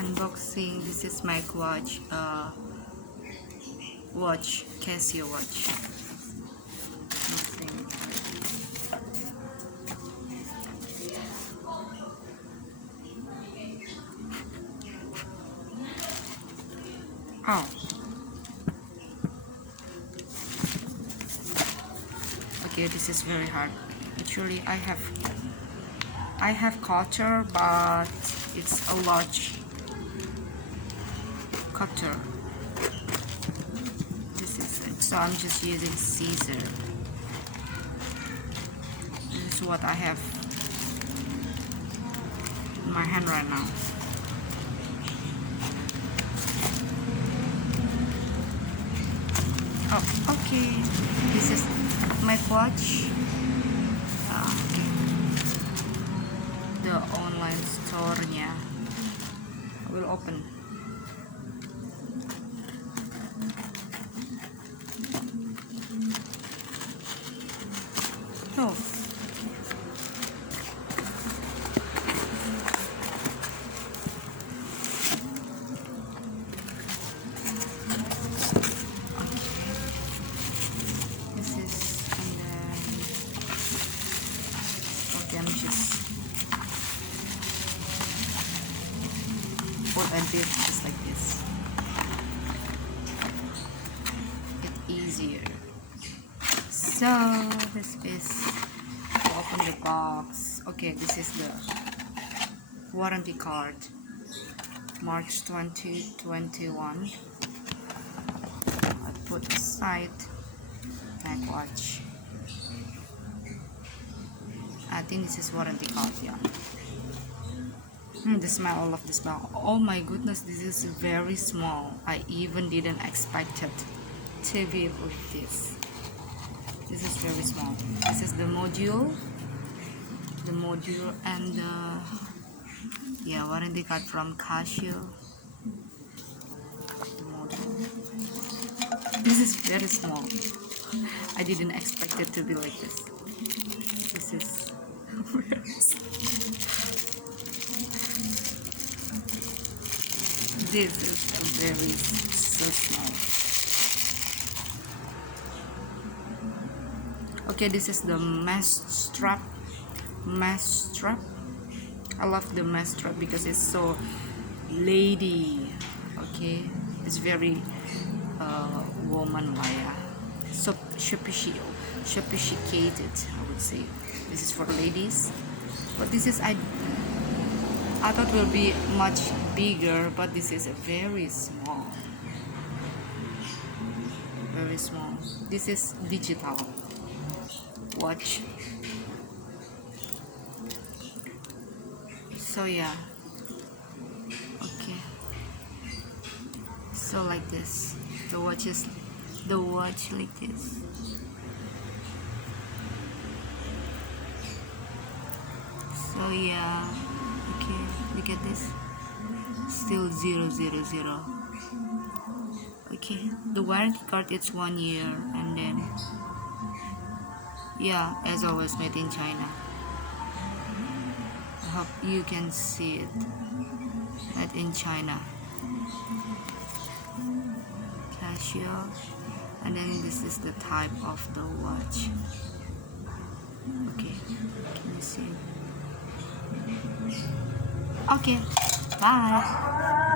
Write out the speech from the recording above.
Unboxing. This is my watch. Casio watch. Oh. Okay, this is very hard. Actually, I have cutter, but it's a large cutter. This is it. So I'm just using scissor. This is what I have in my hand right now. Oh, okay. This is my watch. The online store-nya. I will open. Oh. Put a bit just like this. It's easier. So this is to open the box. Okay, this is the warranty card. March 2021. I put aside my watch. I think this is warranty card, yeah. The smell, I love the smell. Oh my goodness, this is very small. I even didn't expect it to be like this. This is very small. This is the module and yeah, warranty card from Casio. The module. This is very small. I didn't expect it to be like this. This is this is very so small. Okay, this is the mesh strap. I love the mesh strap because it's so lady. Okay, it's very woman wire, so sophisticated, I would say. This is for ladies, but this is I thought will be much bigger, but this is very small. Very small. This is digital watch. So yeah. Okay. So like this. The watch like this. So yeah. Okay, look at this. Still 000. Okay, the warranty card is 1 year, and then yeah, as always, made in China. I hope you can see it. Made in China. Casio, and then this is the type of the watch. Okay, can you see? Okay, bye.